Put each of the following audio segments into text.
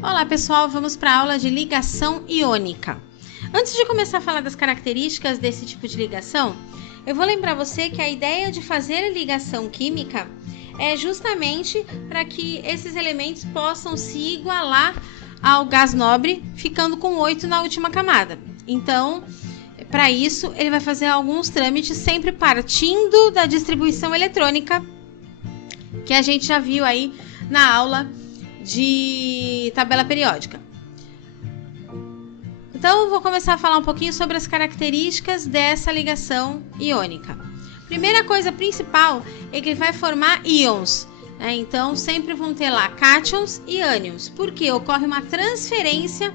Olá pessoal, vamos para a aula de ligação iônica. Antes de começar a falar das características desse tipo de ligação, eu vou lembrar você que a ideia de fazer ligação química é justamente para que esses elementos possam se igualar ao gás nobre, ficando com 8 na última camada. Então, para isso, ele vai fazer alguns trâmites sempre partindo da distribuição eletrônica que a gente já viu aí na aula de tabela periódica. Então, eu vou começar a falar um pouquinho sobre as características dessa ligação iônica. Primeira coisa principal é que ele vai formar íons, né? Então, sempre vão ter lá cátions e ânions, porque ocorre uma transferência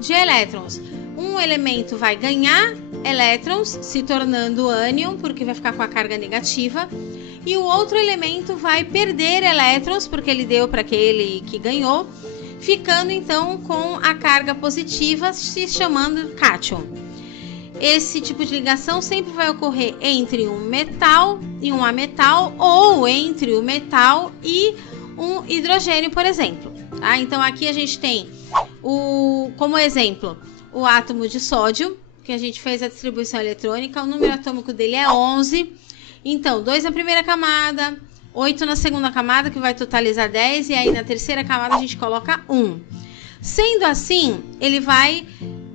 de elétrons. Um elemento vai ganhar elétrons, se tornando ânion, porque vai ficar com a carga negativa, e o outro elemento vai perder elétrons, porque ele deu para aquele que ganhou, ficando então com a carga positiva, se chamando cátion. Esse tipo de ligação sempre vai ocorrer entre um metal e um ametal, ou entre o metal e um hidrogênio, por exemplo. Tá? Então aqui a gente tem, como exemplo, o átomo de sódio, que a gente fez a distribuição eletrônica, o número atômico dele é 11. Então, 2 na primeira camada, 8 na segunda camada, que vai totalizar 10, e aí na terceira camada a gente coloca 1. Sendo assim, ele vai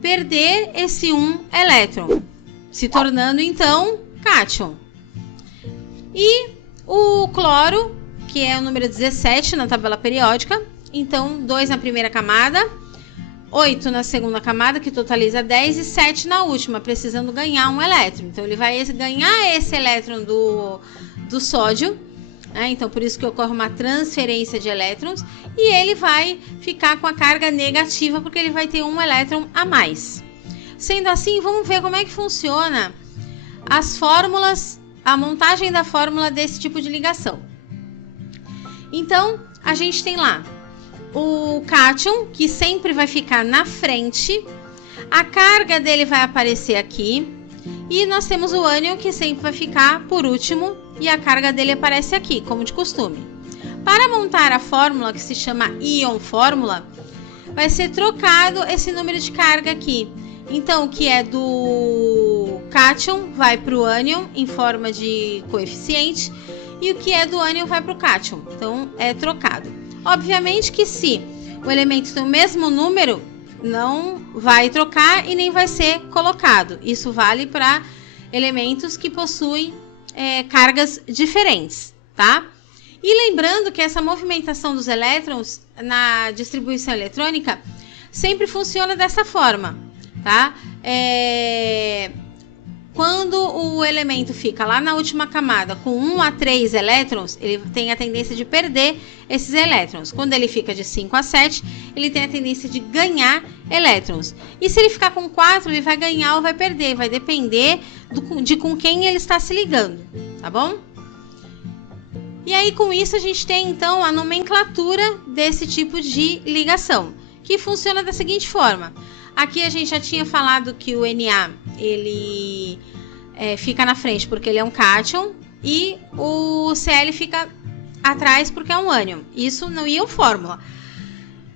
perder esse 1 elétron, se tornando então cátion. E o cloro, que é o número 17 na tabela periódica, então 2 na primeira camada, 8 na segunda camada, que totaliza 10, e 7 na última, precisando ganhar um elétron. Então, ele vai ganhar esse elétron do sódio, né? Então, por isso que ocorre uma transferência de elétrons, e ele vai ficar com a carga negativa, porque ele vai ter um elétron a mais. Sendo assim, vamos ver como é que funciona as fórmulas, a montagem da fórmula desse tipo de ligação. Então, a gente tem lá o cátion, que sempre vai ficar na frente, a carga dele vai aparecer aqui, e nós temos o ânion, que sempre vai ficar por último, e a carga dele aparece aqui, como de costume. Para montar a fórmula, que se chama íon fórmula, vai ser trocado esse número de carga aqui. Então, o que é do cátion vai para o ânion em forma de coeficiente, e o que é do ânion vai para o cátion. Então, é trocado. Obviamente que se o elemento tem o mesmo número, não vai trocar e nem vai ser colocado. Isso vale para elementos que possuem cargas diferentes, tá? E lembrando que essa movimentação dos elétrons na distribuição eletrônica sempre funciona dessa forma, tá? Quando o elemento fica lá na última camada com 1 a 3 elétrons, ele tem a tendência de perder esses elétrons. Quando ele fica de 5 a 7, ele tem a tendência de ganhar elétrons. E se ele ficar com 4, ele vai ganhar ou vai perder. Vai depender de com quem ele está se ligando, tá bom? E aí, com isso, a gente tem, então, a nomenclatura desse tipo de ligação, que funciona da seguinte forma. Aqui a gente já tinha falado que o Na, ele fica na frente porque ele é um cátion, e o Cl fica atrás porque é um ânion. Isso no íon fórmula.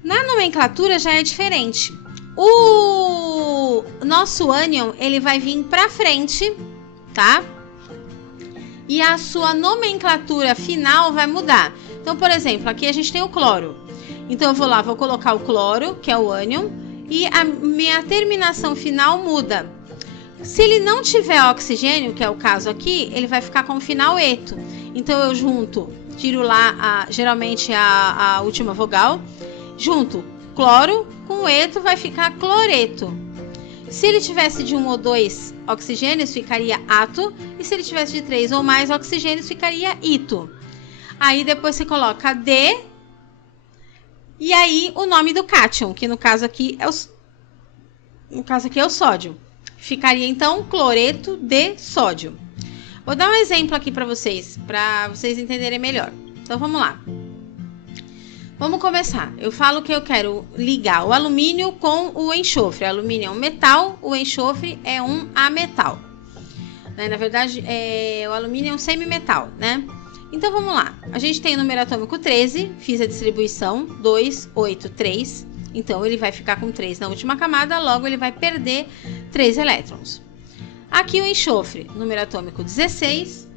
Na nomenclatura já é diferente. O nosso ânion, ele vai vir para frente, tá? E a sua nomenclatura final vai mudar. Então, por exemplo, aqui a gente tem o cloro. Então, eu vou lá, vou colocar o cloro, que é o ânion, e a minha terminação final muda. Se ele não tiver oxigênio, que é o caso aqui, ele vai ficar com o final eto. Então, eu tiro lá geralmente a última vogal, junto cloro com eto, vai ficar cloreto. Se ele tivesse de 1 ou 2 oxigênios, ficaria ato, e se ele tivesse de 3 ou mais oxigênios, ficaria ito. Aí, depois você coloca D, e aí o nome do cátion, que no caso aqui é o sódio. Ficaria então cloreto de sódio. Vou dar um exemplo aqui para vocês entenderem melhor. Então vamos lá. Vamos começar. Eu falo que eu quero ligar o alumínio com o enxofre. O alumínio é um metal, o enxofre é um ametal. Na verdade, o alumínio é um semimetal, né? Então, vamos lá. A gente tem o número atômico 13, fiz a distribuição, 2, 8, 3. Então, ele vai ficar com 3 na última camada, logo ele vai perder 3 elétrons. Aqui o enxofre, número atômico 16.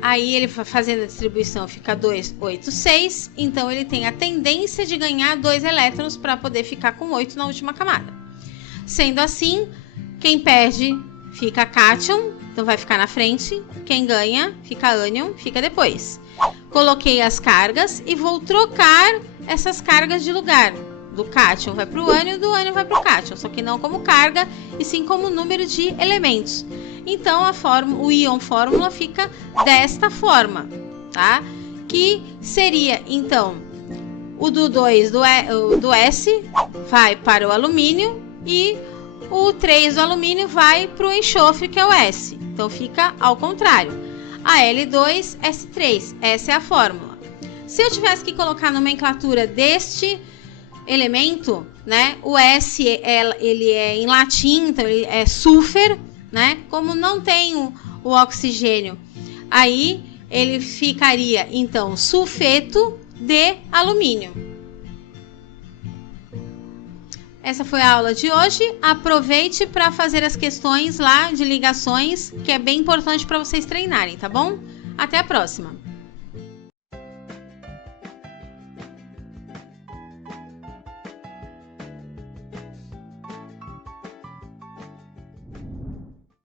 Aí ele fazendo a distribuição fica 2, 8, 6. Então, ele tem a tendência de ganhar 2 elétrons para poder ficar com 8 na última camada. Sendo assim, quem perde fica cátion, então vai ficar na frente. Quem ganha fica ânion, fica depois. Coloquei as cargas e vou trocar essas cargas de lugar. Do cátion vai para o ânion, do ânion vai para o cátion. Só que não como carga, e sim como número de elementos. Então, o íon fórmula fica desta forma, tá? Que seria, então, o do 2 do S vai para o alumínio e o 3 do alumínio vai para o enxofre, que é o S. Então, fica ao contrário. Al2S3, essa é a fórmula. Se eu tivesse que colocar a nomenclatura deste elemento, né? O S, ele é em latim, então ele é sulfur, né? Como não tem o oxigênio, aí ele ficaria, então, sulfeto de alumínio. Essa foi a aula de hoje. Aproveite para fazer as questões lá de ligações, que é bem importante para vocês treinarem, tá bom? Até a próxima!